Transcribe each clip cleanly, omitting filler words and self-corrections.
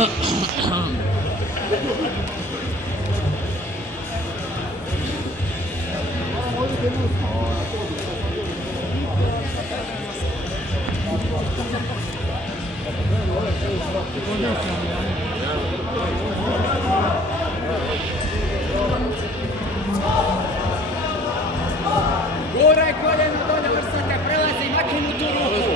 Guraj koljeno dolje, Orsate, prelazi, makni tu ruku.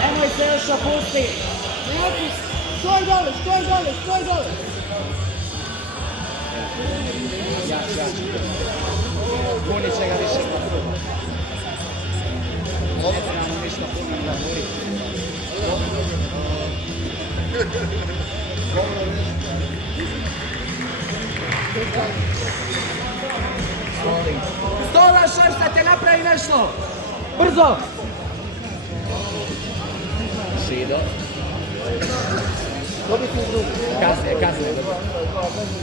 Nemoj se još opusti. Stoj dole. Guni će ga više. Ne trebamo ništa puno da guri. Stola, Orsate, napravi nešto! Brzo! Šido. Kasnije.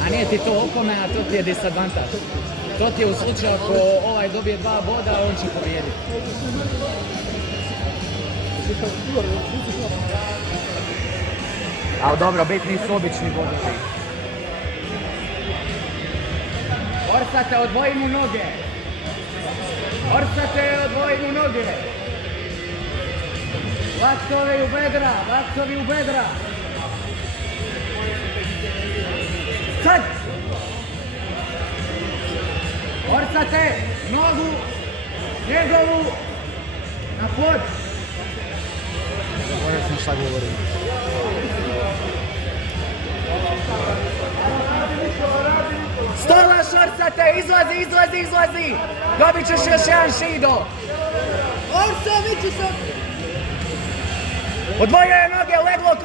A nije ti to opomena, to ti je disadvantaž. To ti je u slučaju ako ovaj dobije 2 boda, on će pobijediti. Ali dobro, bitni su obični bodovi. Orsate, odvoji mu noge! Laktovi u bedra! Sad! Orsate, nogu, njegovu, na pod! Moram sam šta govorim. Stolaš, Orsate, izlazi! Dobit ćeš još jedan šido! Orsa, viću se! Odvojio je noge, leglok!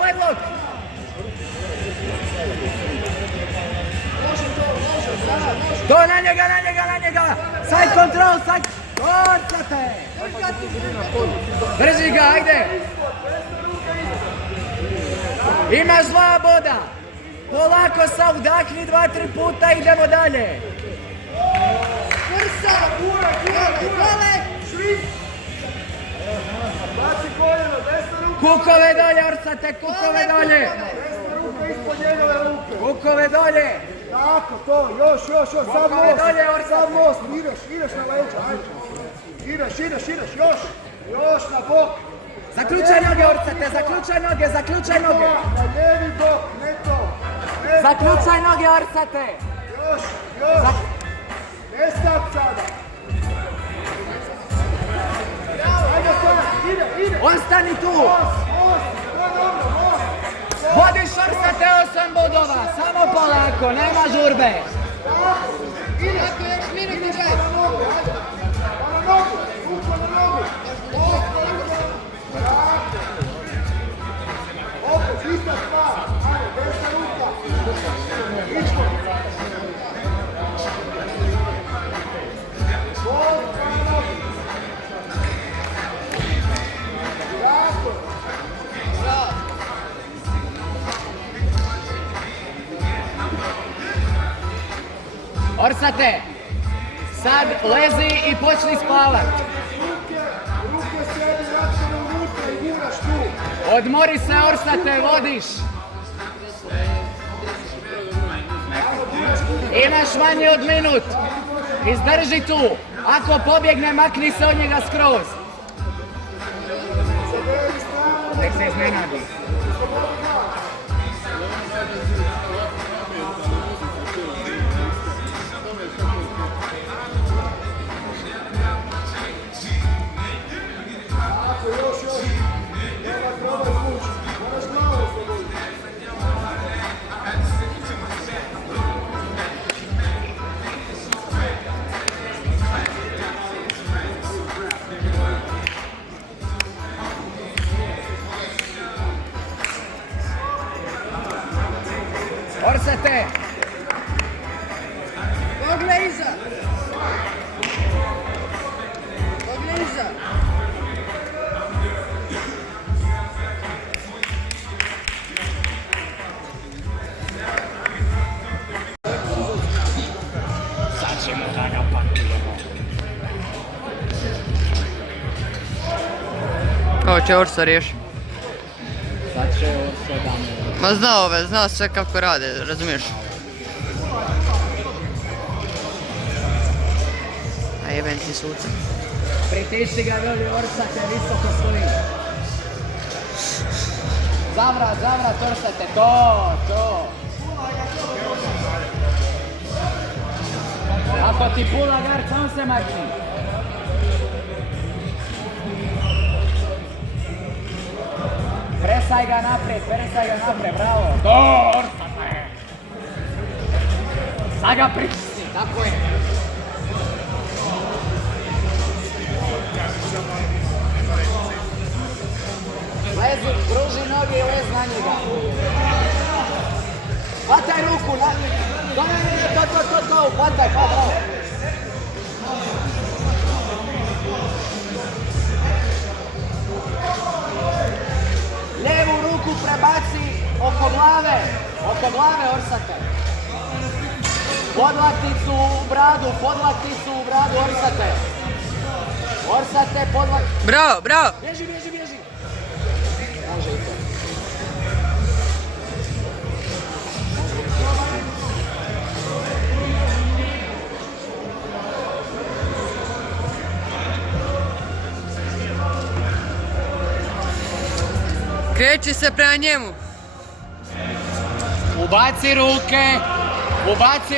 To na njega! Side control! Orsate! Drži ga, ajde! Imaš 2 boda! Polako sa udahni 2-3 puta, idemo dalje! Orsa! Dole! Baci koljeno, desna ruka. Kukove dolje, Orsate, kukove dolje! Desna ruka ispod njegove ruke. Kukove dolje! Tako, to, još, sad Kukove most. dolje, Orsate! Sad most, ideš na leđa, ajde. Ideš, još na bok. Zaključaj noge, Orsate, zaključaj noge! Na lijevi bok, ne to. Zaključaj noge, Orsate! Još. Ne stap sada. Ajde sad, ide. Ostani tu! Most, most. Vodiš, Orsate, 8 bodova, samo polako, nema žurbe! Ako još minut i 20. Na nogu, ruku na nogu. Opet, ista stvar. Ajde, desna ruka. Ičko. Bol, na nogu. Jako. Orsate, sad lezi i počni spavat. Ruke sebi vraćene unutra i guraš tu. Odmori se, Orsate, vodiš. Imaš manje od minut. Izdrži tu. Ako pobjegne, makni se od njega skroz. Nek se iznenadi. Sad ga pakujemo. Ovo će Orso riješi. Sad će Orso da mu... Ma zna sve kako rade, razumiješ? A jeben ti suca. Pritišti ga doli Orsate, visoko stoji. Zavrat Orsate, to. Ako ti pula gar, sam se makni. Presaj ga naprijed, bravo. To, Orsate. Sad ga pritisni, tako je. Lezi, pruži noge i lez na njega. Hvataj ruku, to, hvataj, pa bravo. Lijevu ruku prebaci oko glave Orsate. Podlakticu u bradu, Orsate. Orsate, podlakticu. Bravo! Bježi. Može i to. Kreći se prema njemu. Ubaci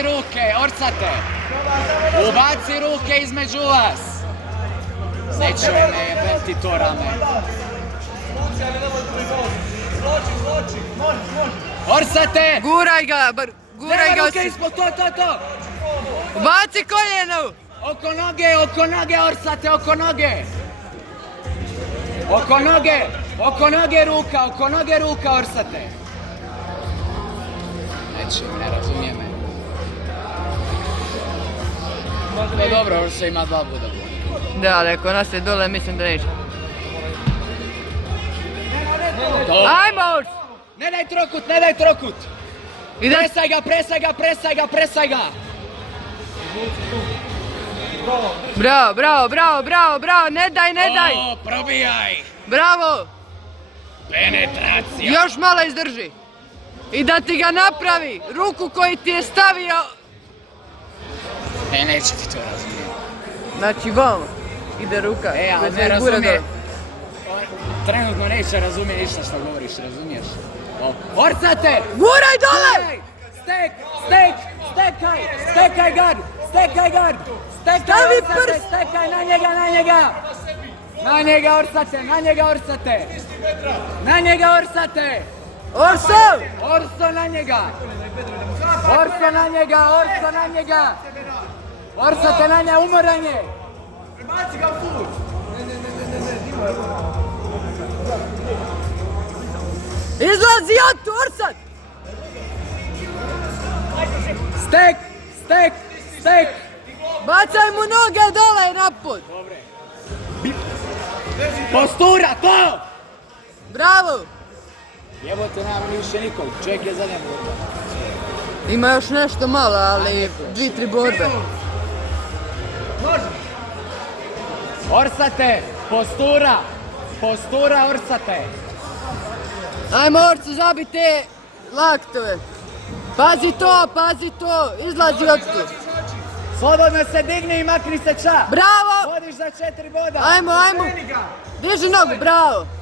ruke, Orsate. Ubaci ruke između vas. Neće me jebeti to rame. Orsate! Guraj ga Nema ruke ispod, to! Baci koljenu! Oko noge, Orsate, oko noge ruka, Orsate. Neće, ne razumije me. No dobro, Orso ima 2 buda. Da, ali ako nas je dole, mislim da neće. Ajmo Orso! Ne daj trokut! Ide. Presaj ga! Bravo, ne daj! O, probijaj! Bravo! Penetracija! Još malo izdrži! I da ti ga napravi! Ruku koju ti je stavio! Neće ti to razumijeti. Znači vamo, ide ruka. Ali ne razumije. Trenutno neće razumije ništa što govoriš, razumiješ? Orsate! Guraj dole! Stekaj gard! Stavi prst! Stekaj na njega! Na njega Orsate! Orso! Na njega! Orsate na njega, umoran je! Prebaci ga u fut! Izlazi od tu, Orsat! Stek! Bacaj mu noge dole napod! Postura, to! Bravo! Jebote, nema više nikog, čovjek je zadnja borba. Ima još nešto malo, ali 2-3 borbe. Orsate, postura Orsate. Ajmo Orso, zabi te laktove. Pazi to, izlazi od tu. Slobodno se digni i makni se ča. Bravo! Vodiš za 4 boda. Ajmo. Diži nogu,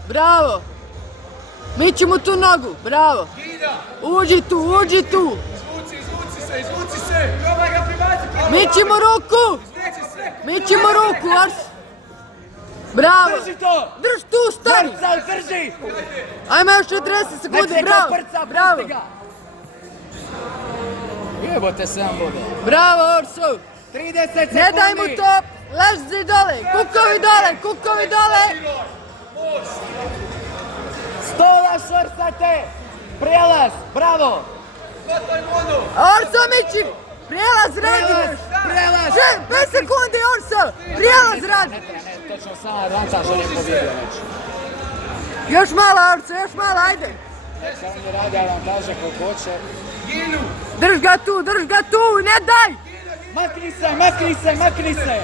bravo. Miči mu tu nogu, bravo. Uđi tu. Izvuci se! Probaj ga pribaci! Miči mu ruku, Orso. Bravo. Drži to! Drž tu, stani. Drži! Ajmo još 40 sekundi, bravo. Jebote 7 boda. Bravo, Orso. 30 sekundi. Ne daj mu top. Leži dole. Kukovi dole. Stolaš Orsate! Prijelaz, bravo! Orso miči. Prijelaz radi. Prijelaz! 5 sekundi, Orso. Prijelaz radi. Ne, točno sama advantaž, on je pobjedio već. Još malo, Orso, ajde. Samo mi radi avantaže koliko hoće. Drž ga tu, ne daj. Makni se, makni se, makni se!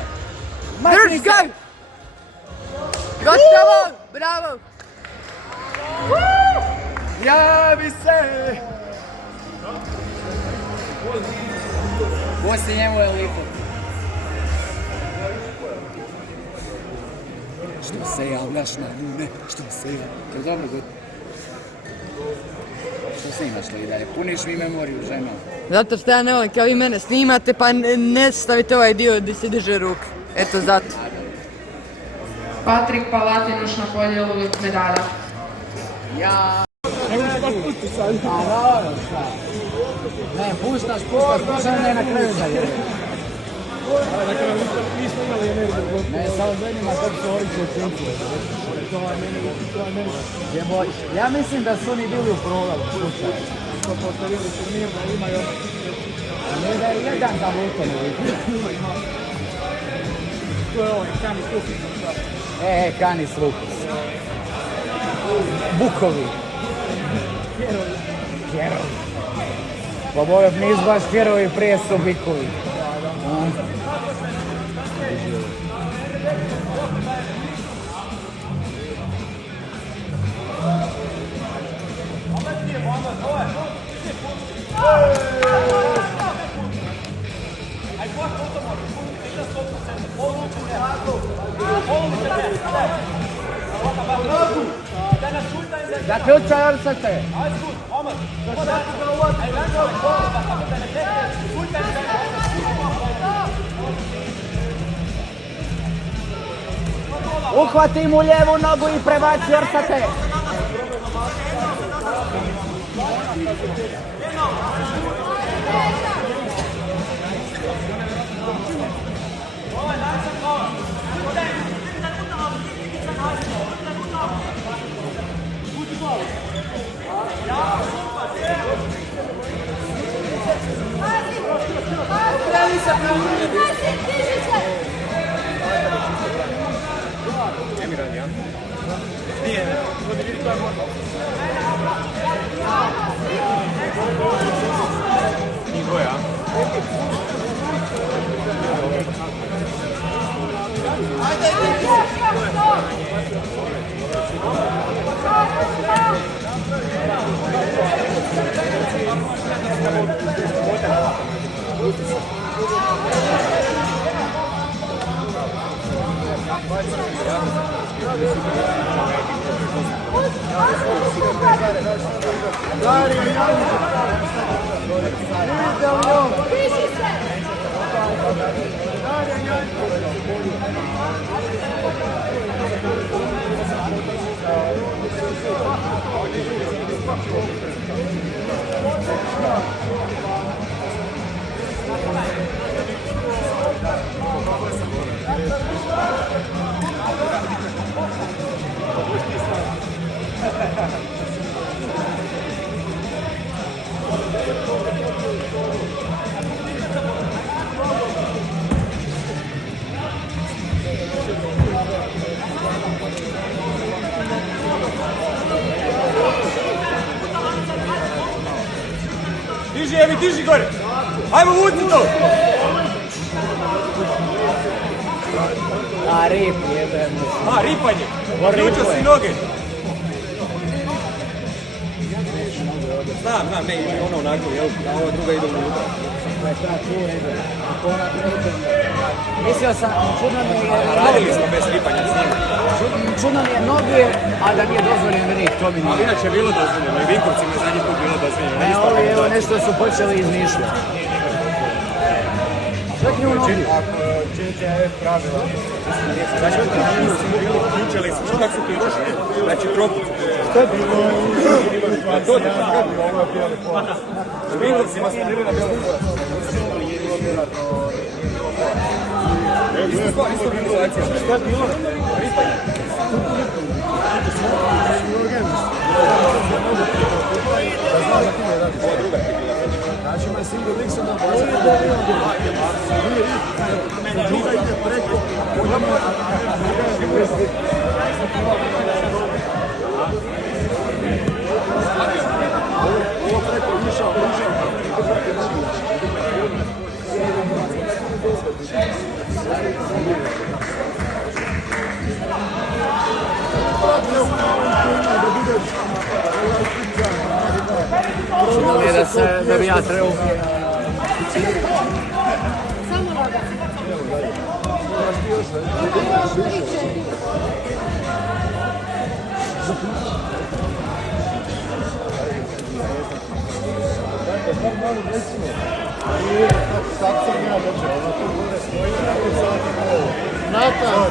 Drž ga! Gotovo! Bravo! Javi se! Poslije njemu je lipo. Što se javljaš na lune? Što se javljaš? Dobro, god. Što snimaš to i dalje? Puniš mi memoriju, ženo. Zato što ja ne volim kao vi mene snimate pa ne stavite ovaj dio gdje se diže ruke. Eto zato. Patrik Palatinoš na podjelu medalja. Ja... A dobro, šta? Ne, puštaš, ne na kraju dalje. Ne, samo zanima kako su ovi čečinci. Ja mislim da su oni bili u prolazu, slučaju. Ne da je jedan da luto ne vidi. Kanis Lukus. Bukovi. Kjerovi. Pa bojo, nisu baš kjerovi, prije su bikovi. Zaključaj Orsate! Uhvati mu lijevu nogu i prebaci Orsate! Diži, Evi, diži gore! Ajmo, vuci to! A, rip, jebem. A, ripanje! Ključio si noge! Znam, ne, ono onako, jel? A ova druga ide unutra. Mislio sam, čudno mi je... Radili smo bez ripanja s njima. Čudno mi je noge, a da nije dozvoljen rip, to mi nije. Ali inače je bilo dozvoljeno, i Vinkovcima je zadnji put bilo dozvoljeno. Ne, ovi evo nešto su počeli izmišljati. Čak i u nogi. Činite pravila. Znači, uključili su, što kako su ti ruši? Znači, troput. Što je bilo? A to je ovo je bijeli pola. U Vinkovcima smo bili na bijelom pola. Isto organizacija. Što je bilo? Ripanje. Znači ima single Dixon na bazi, druga ide preko, ovo preko išao, Nije da bi ja trebao. Natan,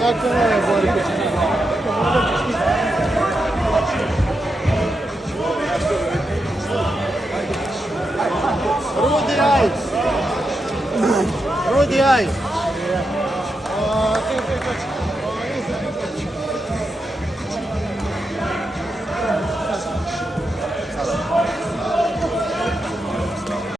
nakon ove borbe. Rudi, aj! Rudi, aj!